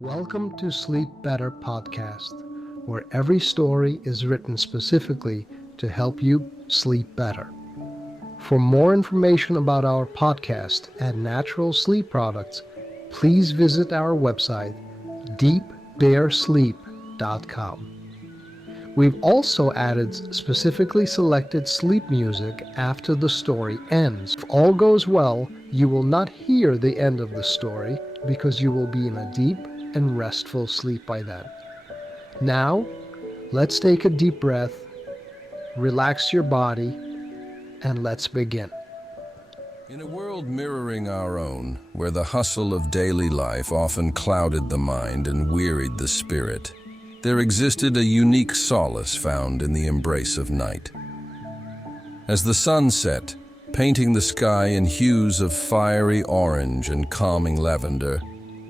Welcome to Sleep Better Podcast, where every story is written specifically to help you sleep better. For more information about our podcast and natural sleep products, please visit our website, deepbearsleep.com. We've also added specifically selected sleep music after the story ends. If all goes well, you will not hear the end of the story because you will be in a deep and restful sleep by then. Now, let's take a deep breath, relax your body, and let's begin. In a world mirroring our own, where the hustle of daily life often clouded the mind and wearied the spirit, there existed a unique solace found in the embrace of night. As the sun set, painting the sky in hues of fiery orange and calming lavender,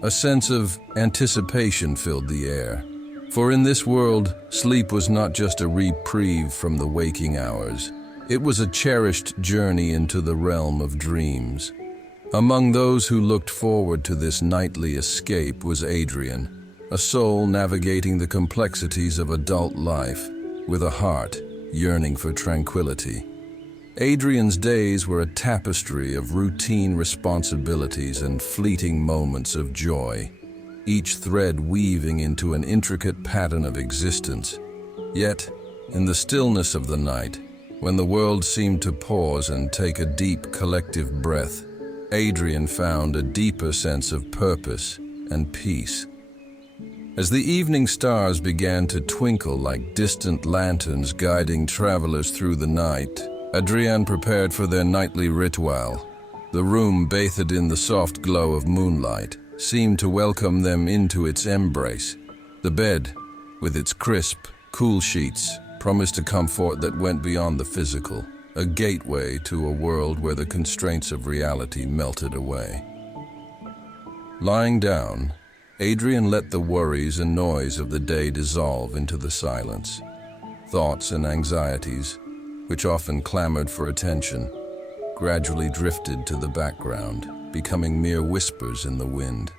a sense of anticipation filled the air. For in this world, sleep was not just a reprieve from the waking hours. It was a cherished journey into the realm of dreams. Among those who looked forward to this nightly escape was Adrian, a soul navigating the complexities of adult life with a heart yearning for tranquility. Adrian's days were a tapestry of routine responsibilities and fleeting moments of joy, each thread weaving into an intricate pattern of existence. Yet, in the stillness of the night, when the world seemed to pause and take a deep collective breath, Adrian found a deeper sense of purpose and peace. As the evening stars began to twinkle like distant lanterns guiding travelers through the night, Adrian prepared for their nightly ritual. The room, bathed in the soft glow of moonlight, seemed to welcome them into its embrace. The bed, with its crisp, cool sheets, promised a comfort that went beyond the physical, a gateway to a world where the constraints of reality melted away. Lying down, Adrian let the worries and noise of the day dissolve into the silence. Thoughts and anxieties, which often clamored for attention, gradually drifted to the background, becoming mere whispers in the wind.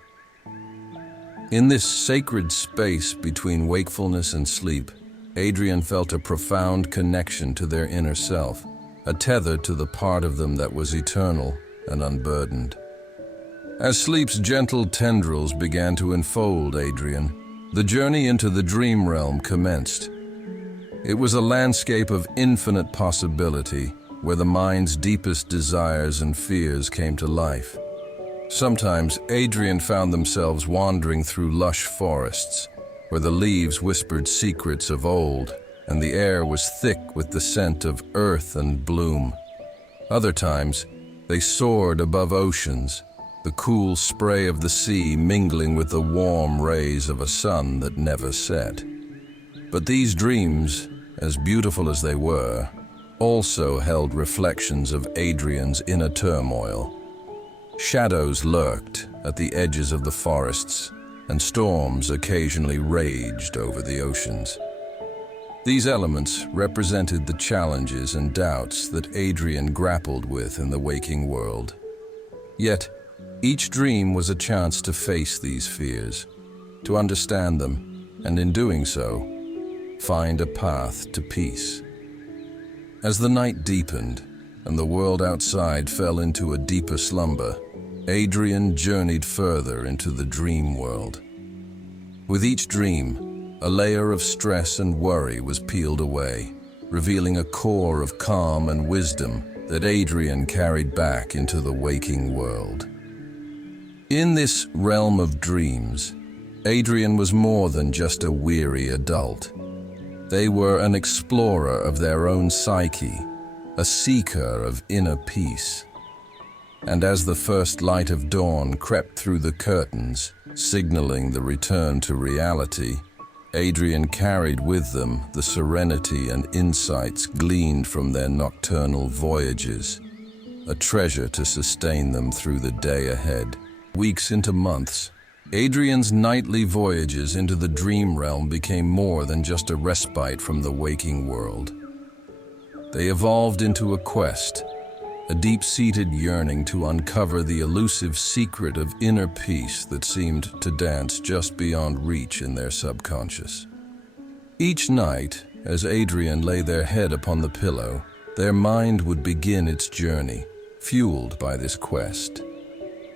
In this sacred space between wakefulness and sleep, Adrian felt a profound connection to their inner self, a tether to the part of them that was eternal and unburdened. As sleep's gentle tendrils began to enfold Adrian, the journey into the dream realm commenced. It was a landscape of infinite possibility, where the mind's deepest desires and fears came to life. Sometimes Adrian found themselves wandering through lush forests, where the leaves whispered secrets of old, and the air was thick with the scent of earth and bloom. Other times, they soared above oceans, the cool spray of the sea mingling with the warm rays of a sun that never set. But these dreams, as beautiful as they were, also held reflections of Adrian's inner turmoil. Shadows lurked at the edges of the forests, and storms occasionally raged over the oceans. These elements represented the challenges and doubts that Adrian grappled with in the waking world. Yet, each dream was a chance to face these fears, to understand them, and in doing so, find a path to peace. As the night deepened and the world outside fell into a deeper slumber, Adrian journeyed further into the dream world. With each dream, a layer of stress and worry was peeled away, revealing a core of calm and wisdom that Adrian carried back into the waking world. In this realm of dreams, Adrian was more than just a weary adult. They were an explorer of their own psyche, a seeker of inner peace. And as the first light of dawn crept through the curtains, signaling the return to reality, Adrian carried with them the serenity and insights gleaned from their nocturnal voyages, a treasure to sustain them through the day ahead. Weeks into months, Adrian's nightly voyages into the dream realm became more than just a respite from the waking world. They evolved into a quest, a deep-seated yearning to uncover the elusive secret of inner peace that seemed to dance just beyond reach in their subconscious. Each night, as Adrian lay their head upon the pillow, their mind would begin its journey, fueled by this quest.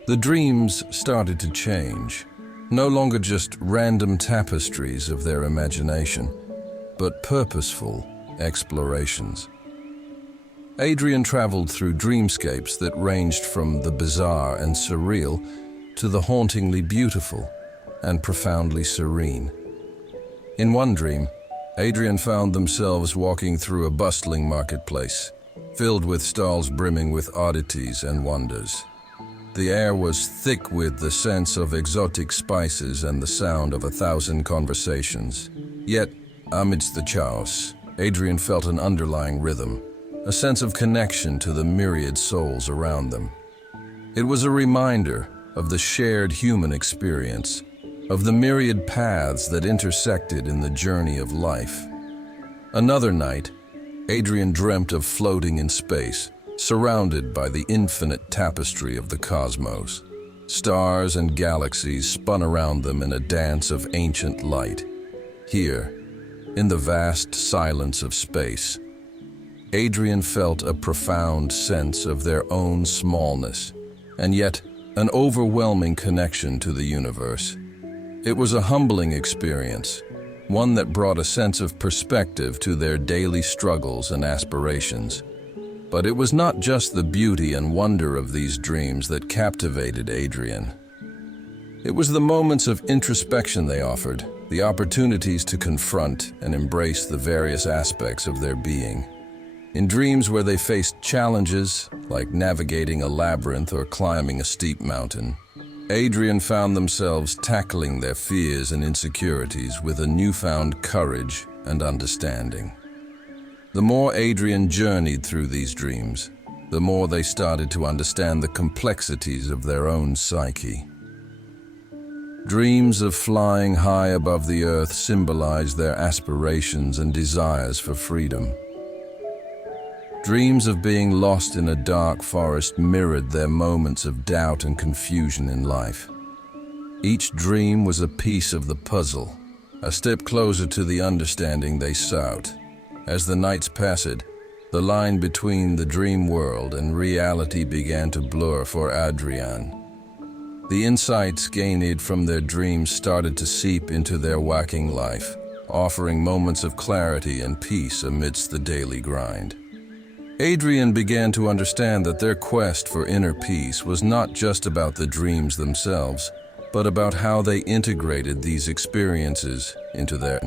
The dreams started to change, no longer just random tapestries of their imagination, but purposeful explorations. Adrian traveled through dreamscapes that ranged from the bizarre and surreal to the hauntingly beautiful and profoundly serene. In one dream, Adrian found themselves walking through a bustling marketplace, filled with stalls brimming with oddities and wonders. The air was thick with the sense of exotic spices and the sound of 1,000 conversations. Yet, amidst the chaos, Adrian felt an underlying rhythm, a sense of connection to the myriad souls around them. It was a reminder of the shared human experience, of the myriad paths that intersected in the journey of life. Another night, Adrian dreamt of floating in space, surrounded by the infinite tapestry of the cosmos. Stars and galaxies spun around them in a dance of ancient light. Here, in the vast silence of space, Adrian felt a profound sense of their own smallness, and yet an overwhelming connection to the universe. It was a humbling experience, one that brought a sense of perspective to their daily struggles and aspirations. But it was not just the beauty and wonder of these dreams that captivated Adrian. It was the moments of introspection they offered, the opportunities to confront and embrace the various aspects of their being. In dreams where they faced challenges, like navigating a labyrinth or climbing a steep mountain, Adrian found themselves tackling their fears and insecurities with a newfound courage and understanding. The more Adrian journeyed through these dreams, the more they started to understand the complexities of their own psyche. Dreams of flying high above the earth symbolized their aspirations and desires for freedom. Dreams of being lost in a dark forest mirrored their moments of doubt and confusion in life. Each dream was a piece of the puzzle, a step closer to the understanding they sought. As the nights passed, the line between the dream world and reality began to blur for Adrian. The insights gained from their dreams started to seep into their waking life, offering moments of clarity and peace amidst the daily grind. Adrian began to understand that their quest for inner peace was not just about the dreams themselves, but about how they integrated these experiences into their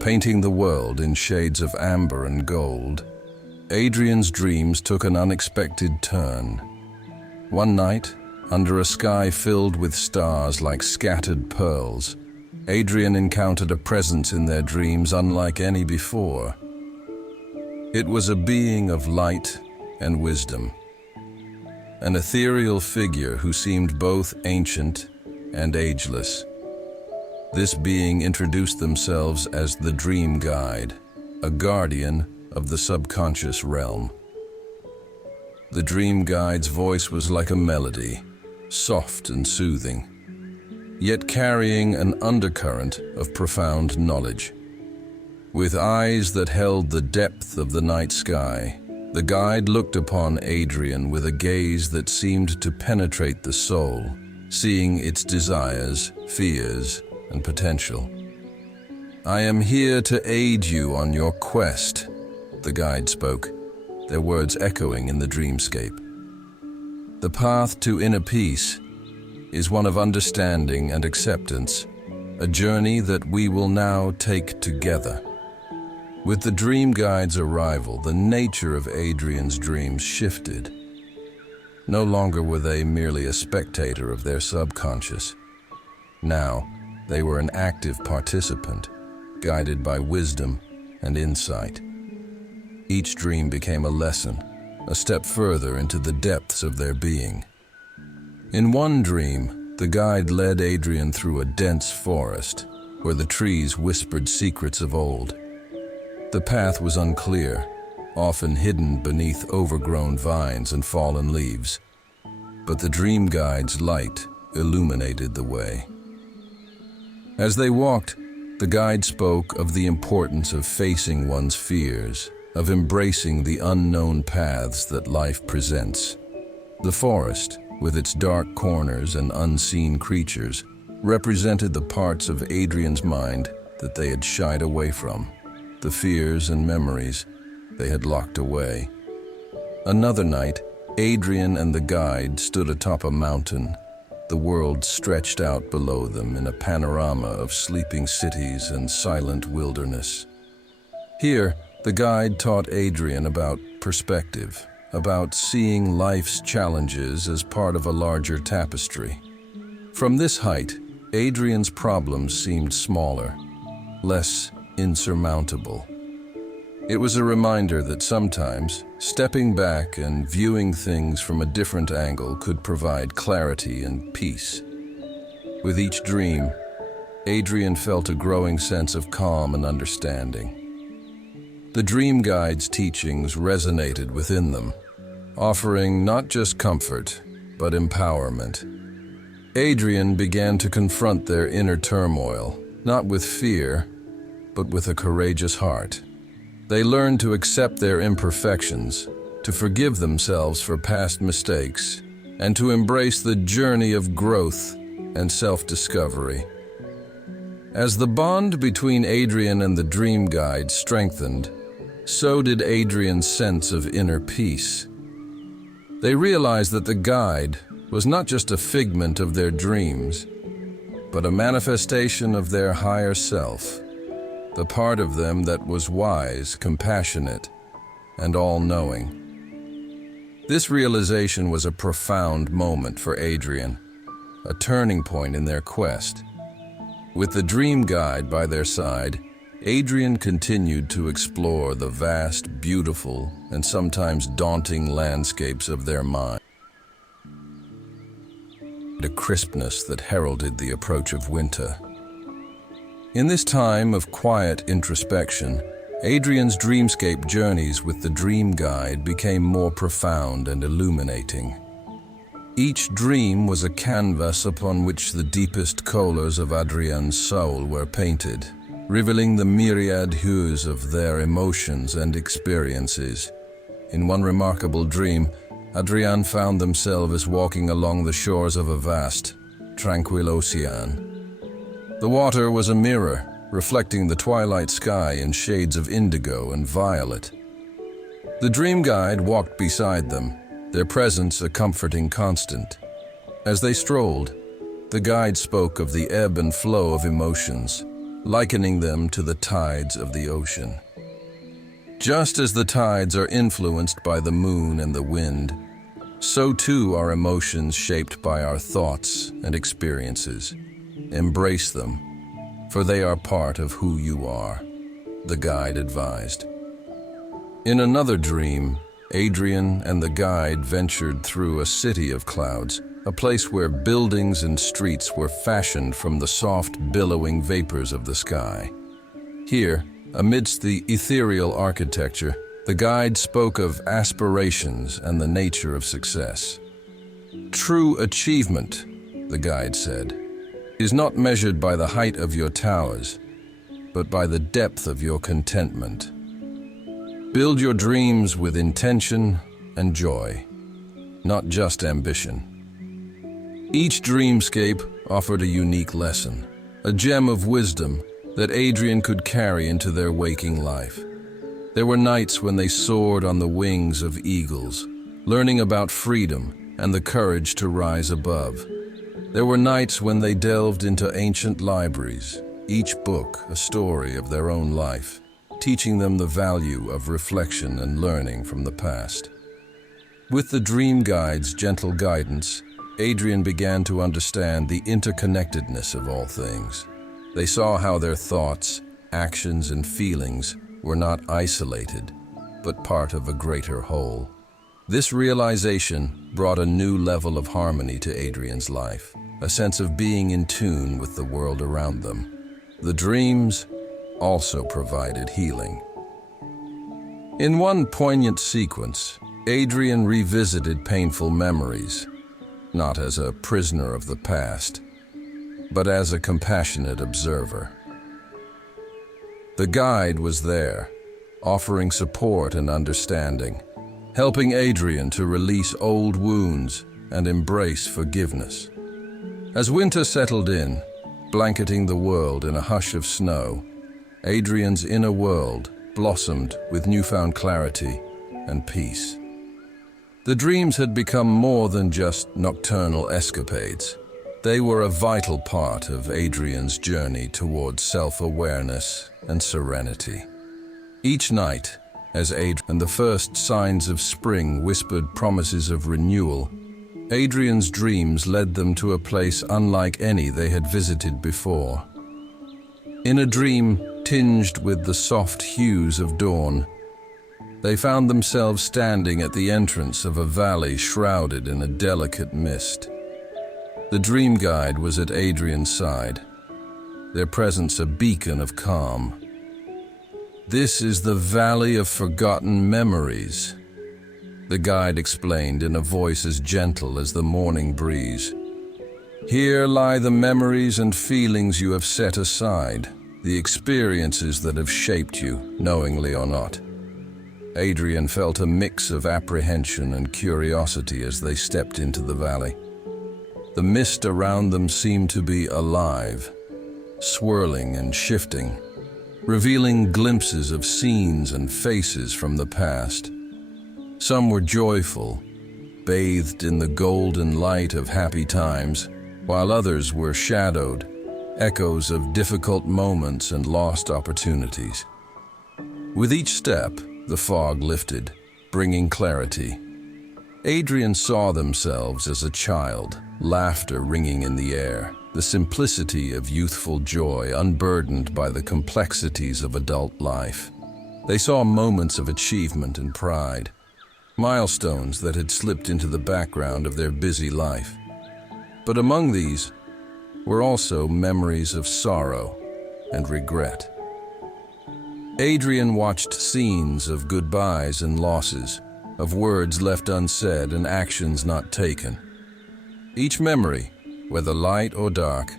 painting the world in shades of amber and gold. Adrian's dreams took an unexpected turn. One night, under a sky filled with stars like scattered pearls, Adrian encountered a presence in their dreams unlike any before. It was a being of light and wisdom, an ethereal figure who seemed both ancient and ageless. This being introduced themselves as the Dream Guide, a guardian of the subconscious realm. The Dream Guide's voice was like a melody, soft and soothing, yet carrying an undercurrent of profound knowledge. With eyes that held the depth of the night sky, the guide looked upon Adrian with a gaze that seemed to penetrate the soul, seeing its desires, fears, and potential. "I am here to aid you on your quest," the guide spoke, their words echoing in the dreamscape. "The path to inner peace is one of understanding and acceptance, a journey that we will now take together." With the Dream Guide's arrival, the nature of Adrian's dreams shifted. No longer were they merely a spectator of their subconscious. Now, they were an active participant, guided by wisdom and insight. Each dream became a lesson, a step further into the depths of their being. In one dream, the guide led Adrian through a dense forest, where the trees whispered secrets of old. The path was unclear, often hidden beneath overgrown vines and fallen leaves. But the dream guide's light illuminated the way. As they walked, the guide spoke of the importance of facing one's fears, of embracing the unknown paths that life presents. The forest, with its dark corners and unseen creatures, represented the parts of Adrian's mind that they had shied away from, the fears and memories they had locked away. Another night, Adrian and the guide stood atop a mountain. The world stretched out below them in a panorama of sleeping cities and silent wilderness. Here, the guide taught Adrian about perspective, about seeing life's challenges as part of a larger tapestry. From this height, Adrian's problems seemed smaller, less insurmountable. It was a reminder that sometimes stepping back and viewing things from a different angle could provide clarity and peace. With each dream, Adrian felt a growing sense of calm and understanding. The dream guide's teachings resonated within them, offering not just comfort, but empowerment. Adrian began to confront their inner turmoil, not with fear, but with a courageous heart. They learned to accept their imperfections, to forgive themselves for past mistakes, and to embrace the journey of growth and self-discovery. As the bond between Adrian and the dream guide strengthened, so did Adrian's sense of inner peace. They realized that the guide was not just a figment of their dreams, but a manifestation of their higher self, the part of them that was wise, compassionate, and all-knowing. This realization was a profound moment for Adrian, a turning point in their quest. With the dream guide by their side, Adrian continued to explore the vast, beautiful, and sometimes daunting landscapes of their mind. A crispness that heralded the approach of winter. In this time of quiet introspection, Adrian's dreamscape journeys with the dream guide became more profound and illuminating. Each dream was a canvas upon which the deepest colors of Adrian's soul were painted, revealing the myriad hues of their emotions and experiences. In one remarkable dream, Adrian found themselves walking along the shores of a vast, tranquil ocean. The water was a mirror, reflecting the twilight sky in shades of indigo and violet. The dream guide walked beside them, their presence a comforting constant. As they strolled, the guide spoke of the ebb and flow of emotions, likening them to the tides of the ocean. Just as the tides are influenced by the moon and the wind, so too are emotions shaped by our thoughts and experiences. Embrace them, for they are part of who you are, the guide advised. In another dream, Adrian and the guide ventured through a city of clouds, a place where buildings and streets were fashioned from the soft, billowing vapors of the sky. Here, amidst the ethereal architecture, the guide spoke of aspirations and the nature of success. True achievement, the guide said, is not measured by the height of your towers, but by the depth of your contentment. Build your dreams with intention and joy, not just ambition. Each dreamscape offered a unique lesson, a gem of wisdom that Adrian could carry into their waking life. There were nights when they soared on the wings of eagles, learning about freedom and the courage to rise above. There were nights when they delved into ancient libraries, each book a story of their own life, teaching them the value of reflection and learning from the past. With the dream guide's gentle guidance, Adrian began to understand the interconnectedness of all things. They saw how their thoughts, actions, and feelings were not isolated, but part of a greater whole. This realization brought a new level of harmony to Adrian's life, a sense of being in tune with the world around them. The dreams also provided healing. In one poignant sequence, Adrian revisited painful memories, not as a prisoner of the past, but as a compassionate observer. The guide was there, offering support and understanding, helping Adrian to release old wounds and embrace forgiveness. As winter settled in, blanketing the world in a hush of snow, Adrian's inner world blossomed with newfound clarity and peace. The dreams had become more than just nocturnal escapades. They were a vital part of Adrian's journey towards self-awareness and serenity. Each night, as Adrian and the first signs of spring whispered promises of renewal, Adrian's dreams led them to a place unlike any they had visited before. In a dream tinged with the soft hues of dawn, they found themselves standing at the entrance of a valley shrouded in a delicate mist. The dream guide was at Adrian's side, their presence a beacon of calm. "This is the Valley of Forgotten Memories," the guide explained in a voice as gentle as the morning breeze. "Here lie the memories and feelings you have set aside, the experiences that have shaped you, knowingly or not." Adrian felt a mix of apprehension and curiosity as they stepped into the valley. The mist around them seemed to be alive, swirling and shifting, revealing glimpses of scenes and faces from the past. Some were joyful, bathed in the golden light of happy times, while others were shadowed, echoes of difficult moments and lost opportunities. With each step, the fog lifted, bringing clarity. Adrian saw themselves as a child, laughter ringing in the air, the simplicity of youthful joy unburdened by the complexities of adult life. They saw moments of achievement and pride, milestones that had slipped into the background of their busy life. But among these were also memories of sorrow and regret. Adrian watched scenes of goodbyes and losses, of words left unsaid and actions not taken. Each memory, whether light or dark,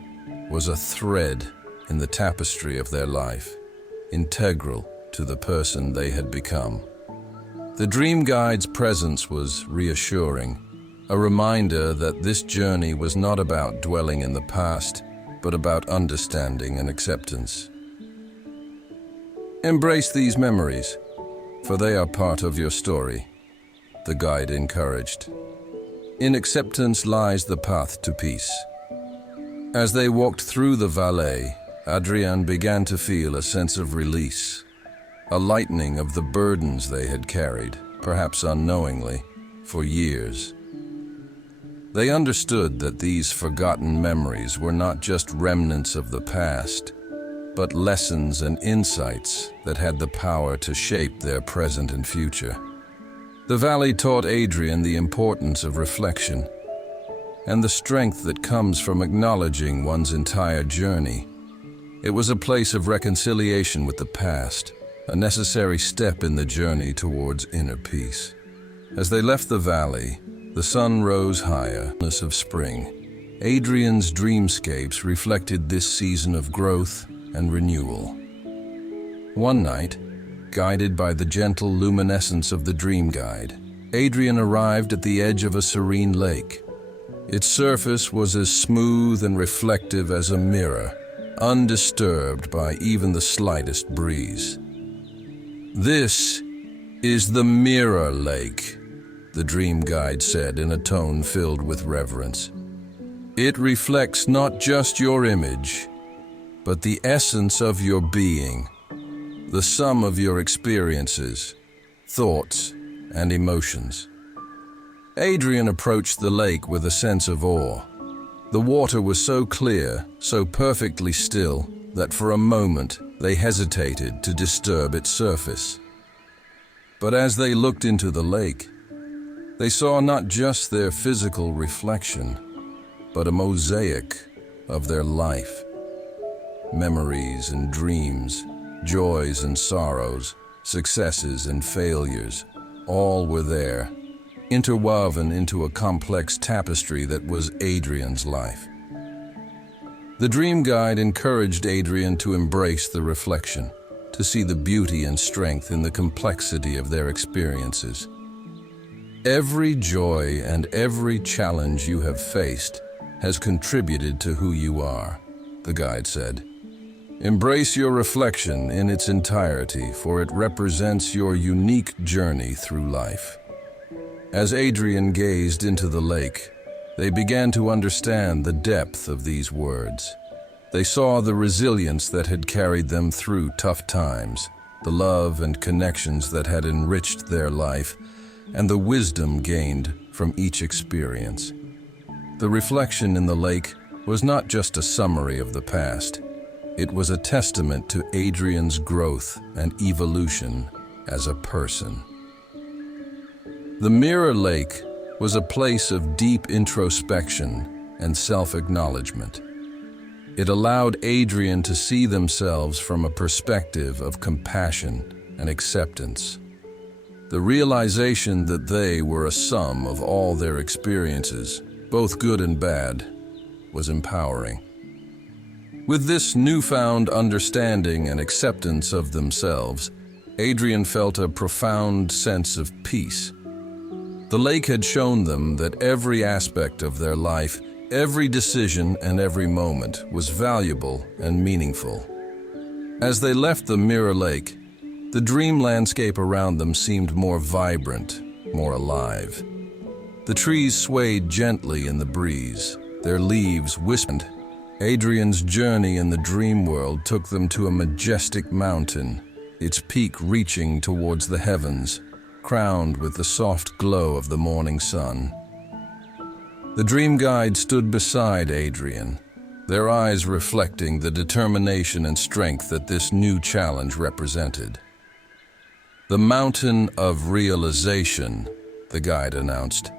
was a thread in the tapestry of their life, integral to the person they had become. The dream guide's presence was reassuring, a reminder that this journey was not about dwelling in the past, but about understanding and acceptance. "Embrace these memories, for they are part of your story," the guide encouraged. "In acceptance lies the path to peace." As they walked through the valley, Adrian began to feel a sense of release, a lightening of the burdens they had carried, perhaps unknowingly, for years. They understood that these forgotten memories were not just remnants of the past, but lessons and insights that had the power to shape their present and future. The valley taught Adrian the importance of reflection and the strength that comes from acknowledging one's entire journey. It was a place of reconciliation with the past, a necessary step in the journey towards inner peace. As they left the valley, the sun rose higher, of spring. Adrian's dreamscapes reflected this season of growth and renewal. One night, guided by the gentle luminescence of the dream guide, Adrian arrived at the edge of a serene lake. Its surface was as smooth and reflective as a mirror, undisturbed by even the slightest breeze. "This is the Mirror Lake," the dream guide said in a tone filled with reverence. "It reflects not just your image, but the essence of your being, the sum of your experiences, thoughts, and emotions." Adrian approached the lake with a sense of awe. The water was so clear, so perfectly still, that for a moment they hesitated to disturb its surface. But as they looked into the lake, they saw not just their physical reflection, but a mosaic of their life. Memories and dreams, joys and sorrows, successes and failures, all were there, interwoven into a complex tapestry that was Adrian's life. The dream guide encouraged Adrian to embrace the reflection, to see the beauty and strength in the complexity of their experiences. Every joy and every challenge you have faced has contributed to who you are, the guide said. Embrace your reflection in its entirety, for it represents your unique journey through life. As Adrian gazed into the lake, they began to understand the depth of these words. They saw the resilience that had carried them through tough times, the love and connections that had enriched their life, and the wisdom gained from each experience. The reflection in the lake was not just a summary of the past. It was a testament to Adrian's growth and evolution as a person. The Mirror Lake was a place of deep introspection and self-acknowledgement. It allowed Adrian to see themselves from a perspective of compassion and acceptance. The realization that they were a sum of all their experiences, both good and bad, was empowering. With this newfound understanding and acceptance of themselves, Adrian felt a profound sense of peace. The lake had shown them that every aspect of their life, every decision and every moment was valuable and meaningful. As they left the Mirror Lake, the dream landscape around them seemed more vibrant, more alive. The trees swayed gently in the breeze, their leaves whispered. Adrian's journey in the dream world took them to a majestic mountain, its peak reaching towards the heavens, crowned with the soft glow of the morning sun. The dream guide stood beside Adrian, their eyes reflecting the determination and strength that this new challenge represented. The Mountain of Realization, the guide announced,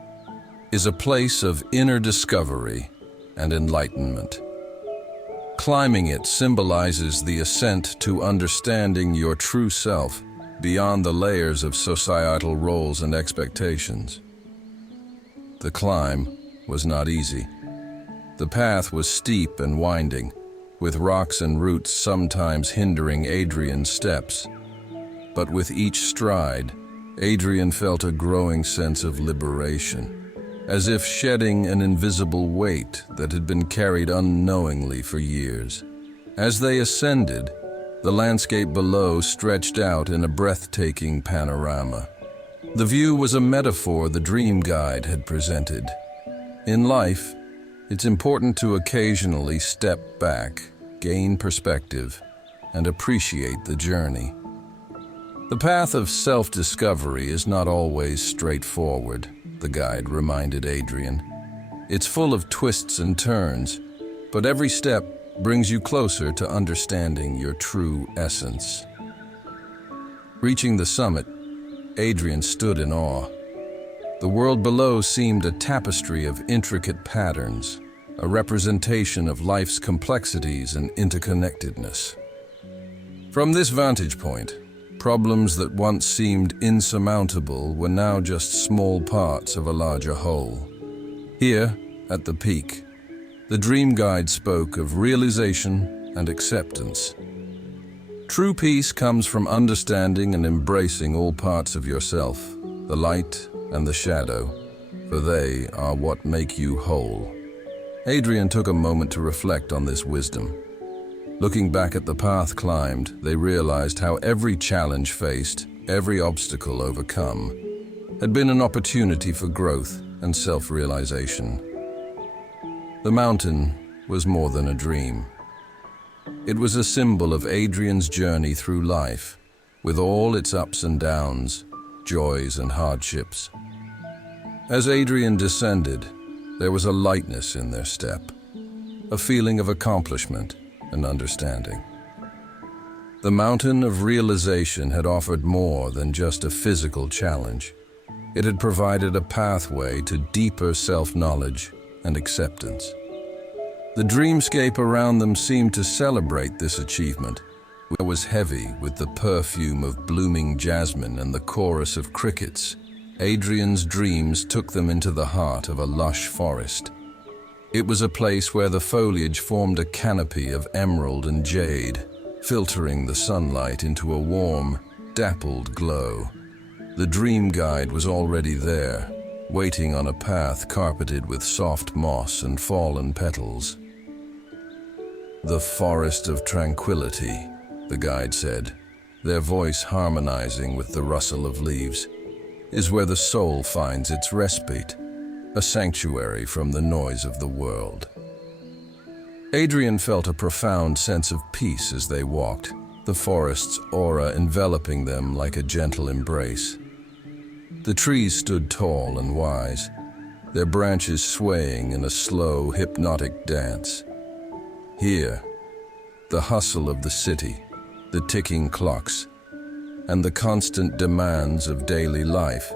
is a place of inner discovery and enlightenment. Climbing it symbolizes the ascent to understanding your true self beyond the layers of societal roles and expectations. The climb was not easy. The path was steep and winding, with rocks and roots sometimes hindering Adrian's steps. But with each stride, Adrian felt a growing sense of liberation, as if shedding an invisible weight that had been carried unknowingly for years. As they ascended, the landscape below stretched out in a breathtaking panorama. The view was a metaphor the dream guide had presented. In life, it's important to occasionally step back, gain perspective, and appreciate the journey. The path of self-discovery is not always straightforward, the guide reminded Adrian. It's full of twists and turns, but every step brings you closer to understanding your true essence. Reaching the summit, Adrian stood in awe. The world below seemed a tapestry of intricate patterns, a representation of life's complexities and interconnectedness. From this vantage point, problems that once seemed insurmountable were now just small parts of a larger whole. Here, at the peak, the dream guide spoke of realization and acceptance. True peace comes from understanding and embracing all parts of yourself, the light and the shadow, for they are what make you whole. Adrian took a moment to reflect on this wisdom. Looking back at the path climbed, they realized how every challenge faced, every obstacle overcome, had been an opportunity for growth and self-realization. The mountain was more than a dream. It was a symbol of Adrian's journey through life, with all its ups and downs, joys and hardships. As Adrian descended, there was a lightness in their step, a feeling of accomplishment and understanding. The Mountain of Realization had offered more than just a physical challenge. It had provided a pathway to deeper self-knowledge and acceptance. The dreamscape around them seemed to celebrate this achievement, It was heavy with the perfume of blooming jasmine and the chorus of crickets. Adrian's dreams took them into the heart of a lush forest. It was a place where the foliage formed a canopy of emerald and jade, filtering the sunlight into a warm, dappled glow. The dream guide was already there, waiting on a path carpeted with soft moss and fallen petals. "The forest of tranquility," the guide said, their voice harmonizing with the rustle of leaves, "is where the soul finds its respite, a sanctuary from the noise of the world." Adrian felt a profound sense of peace as they walked, the forest's aura enveloping them like a gentle embrace. The trees stood tall and wise, their branches swaying in a slow, hypnotic dance. Here, the hustle of the city, the ticking clocks, and the constant demands of daily life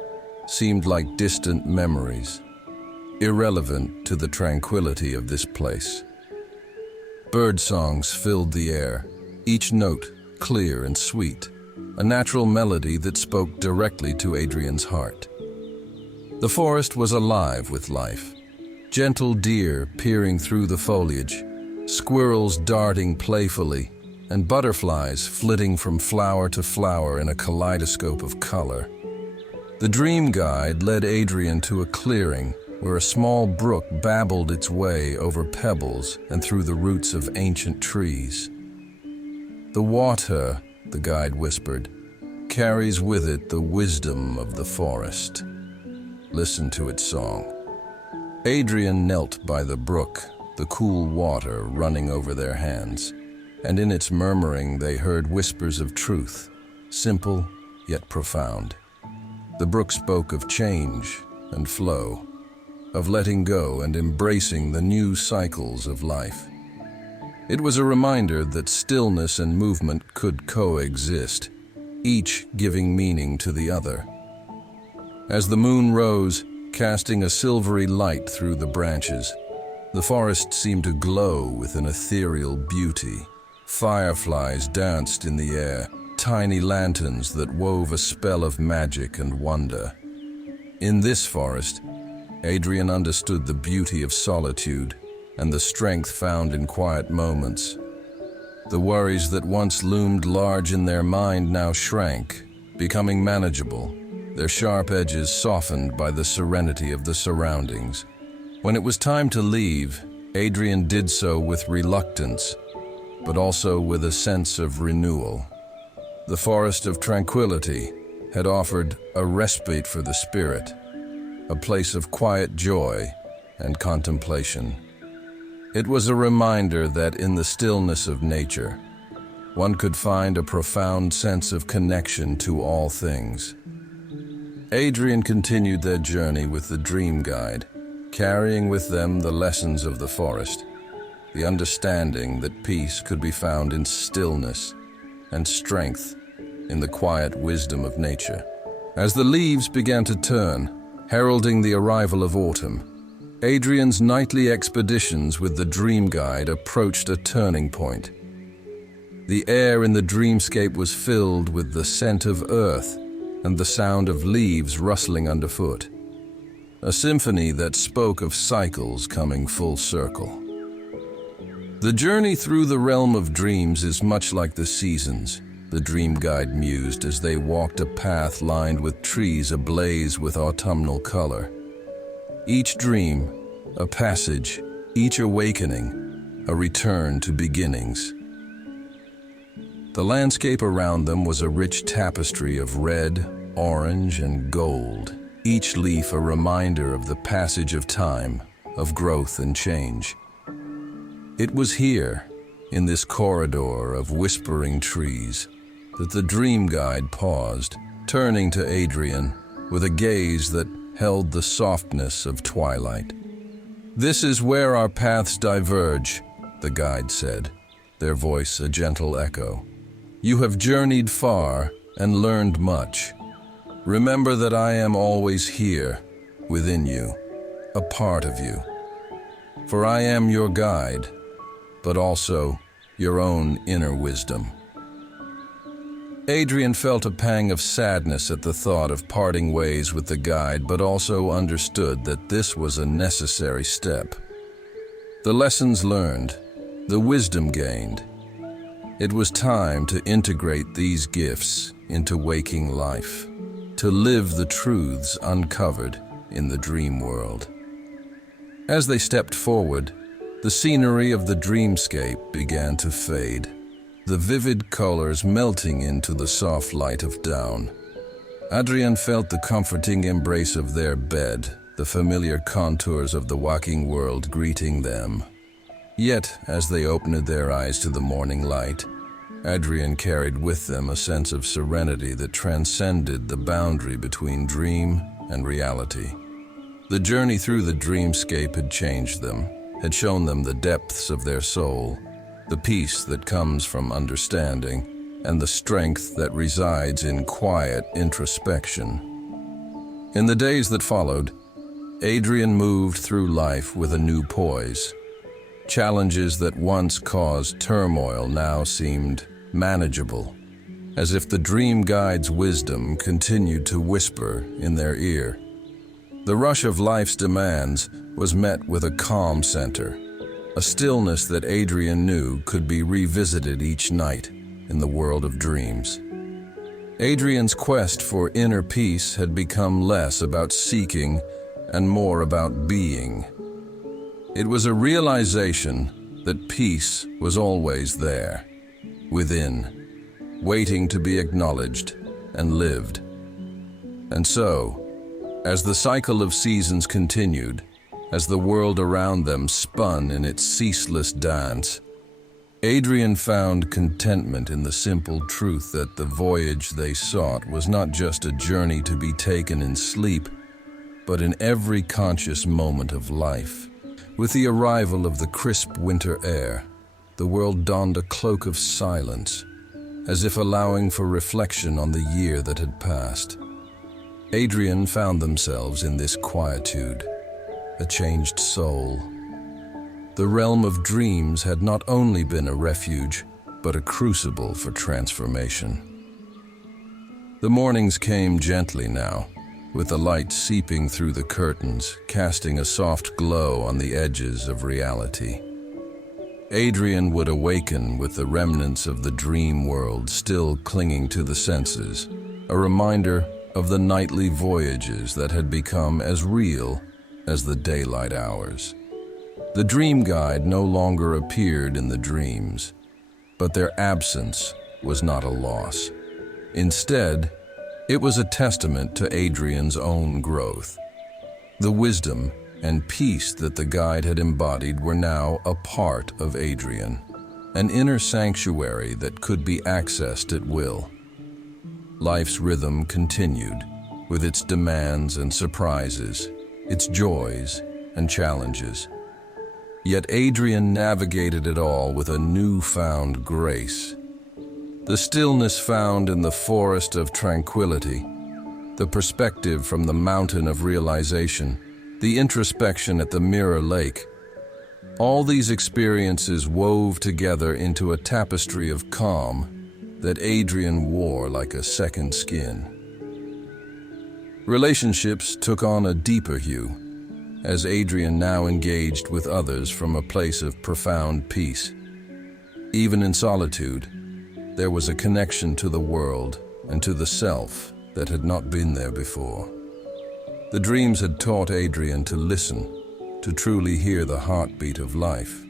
seemed like distant memories, irrelevant to the tranquility of this place. Bird songs filled the air, each note clear and sweet, a natural melody that spoke directly to Adrian's heart. The forest was alive with life. Gentle deer peering through the foliage, squirrels darting playfully, and butterflies flitting from flower to flower in a kaleidoscope of color. The dream guide led Adrian to a clearing where a small brook babbled its way over pebbles and through the roots of ancient trees. "The water," the guide whispered, "carries with it the wisdom of the forest. Listen to its song." Adrian knelt by the brook, the cool water running over their hands, and in its murmuring they heard whispers of truth, simple yet profound. The brook spoke of change and flow, of letting go and embracing the new cycles of life. It was a reminder that stillness and movement could coexist, each giving meaning to the other. As the moon rose, casting a silvery light through the branches, the forest seemed to glow with an ethereal beauty. Fireflies danced in the air, tiny lanterns that wove a spell of magic and wonder. In this forest, Adrian understood the beauty of solitude and the strength found in quiet moments. The worries that once loomed large in their mind now shrank, becoming manageable, their sharp edges softened by the serenity of the surroundings. When it was time to leave, Adrian did so with reluctance, but also with a sense of renewal. The forest of tranquility had offered a respite for the spirit, a place of quiet joy and contemplation. It was a reminder that in the stillness of nature, one could find a profound sense of connection to all things. Adrian continued their journey with the dream guide, carrying with them the lessons of the forest, the understanding that peace could be found in stillness and strength in the quiet wisdom of nature. As the leaves began to turn, heralding the arrival of autumn, Adrian's nightly expeditions with the dream guide approached a turning point. The air in the dreamscape was filled with the scent of earth and the sound of leaves rustling underfoot, a symphony that spoke of cycles coming full circle. The journey through the realm of dreams is much like the seasons, the dream guide mused as they walked a path lined with trees ablaze with autumnal color. Each dream, a passage, each awakening, a return to beginnings. The landscape around them was a rich tapestry of red, orange, and gold, each leaf a reminder of the passage of time, of growth and change. It was here, in this corridor of whispering trees, that the dream guide paused, turning to Adrian with a gaze that held the softness of twilight. "This is where our paths diverge," the guide said, their voice a gentle echo. "You have journeyed far and learned much. Remember that I am always here, within you, a part of you. For I am your guide, but also your own inner wisdom." Adrian felt a pang of sadness at the thought of parting ways with the guide, but also understood that this was a necessary step. The lessons learned, the wisdom gained. It was time to integrate these gifts into waking life, to live the truths uncovered in the dream world. As they stepped forward, the scenery of the dreamscape began to fade, the vivid colors melting into the soft light of dawn. Adrian felt the comforting embrace of their bed, the familiar contours of the waking world greeting them. Yet, as they opened their eyes to the morning light, Adrian carried with them a sense of serenity that transcended the boundary between dream and reality. The journey through the dreamscape had changed them, had shown them the depths of their soul, the peace that comes from understanding, and the strength that resides in quiet introspection. In the days that followed, Adrian moved through life with a new poise. Challenges that once caused turmoil now seemed manageable, as if the dream guide's wisdom continued to whisper in their ear. The rush of life's demands was met with a calm center, a stillness that Adrian knew could be revisited each night in the world of dreams. Adrian's quest for inner peace had become less about seeking and more about being. It was a realization that peace was always there, within, waiting to be acknowledged and lived. And so, as the cycle of seasons continued, as the world around them spun in its ceaseless dance, Adrian found contentment in the simple truth that the voyage they sought was not just a journey to be taken in sleep, but in every conscious moment of life. With the arrival of the crisp winter air, the world donned a cloak of silence, as if allowing for reflection on the year that had passed. Adrian found themselves in this quietude, a changed soul. The realm of dreams had not only been a refuge, but a crucible for transformation. The mornings came gently now, with the light seeping through the curtains, casting a soft glow on the edges of reality. Adrian would awaken with the remnants of the dream world still clinging to the senses, a reminder of the nightly voyages that had become as real as the daylight hours. The dream guide no longer appeared in the dreams, but their absence was not a loss. Instead, it was a testament to Adrian's own growth. The wisdom and peace that the guide had embodied were now a part of Adrian, an inner sanctuary that could be accessed at will. Life's rhythm continued, with its demands and surprises, its joys and challenges. Yet Adrian navigated it all with a newfound grace. The stillness found in the forest of tranquility, the perspective from the mountain of realization, the introspection at the mirror lake, all these experiences wove together into a tapestry of calm that Adrian wore like a second skin. Relationships took on a deeper hue, as Adrian now engaged with others from a place of profound peace. Even in solitude, there was a connection to the world and to the self that had not been there before. The dreams had taught Adrian to listen, to truly hear the heartbeat of life.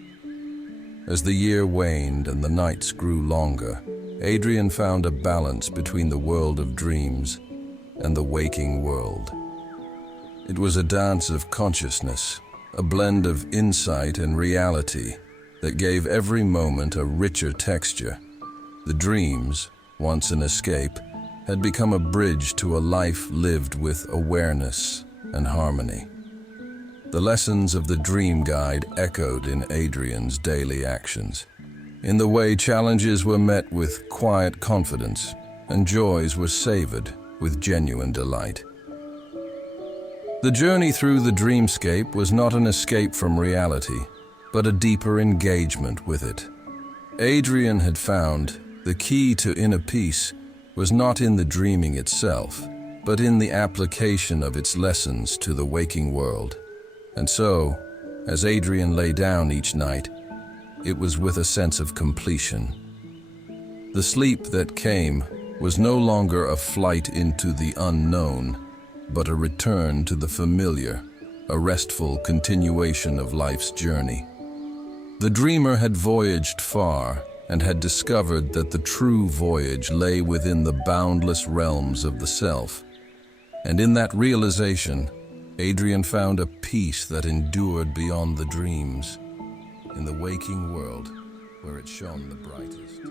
As the year waned and the nights grew longer, Adrian found a balance between the world of dreams and the waking world. It was a dance of consciousness, a blend of insight and reality that gave every moment a richer texture. The dreams, once an escape, had become a bridge to a life lived with awareness and harmony. The lessons of the dream guide echoed in Adrian's daily actions, in the way challenges were met with quiet confidence and joys were savored with genuine delight. The journey through the dreamscape was not an escape from reality, but a deeper engagement with it. Adrian had found the key to inner peace was not in the dreaming itself, but in the application of its lessons to the waking world. And so, as Adrian lay down each night, it was with a sense of completion. The sleep that came was no longer a flight into the unknown, but a return to the familiar, a restful continuation of life's journey. The dreamer had voyaged far and had discovered that the true voyage lay within the boundless realms of the self. And in that realization, Adrian found a peace that endured beyond the dreams, in the waking world where it shone the brightest.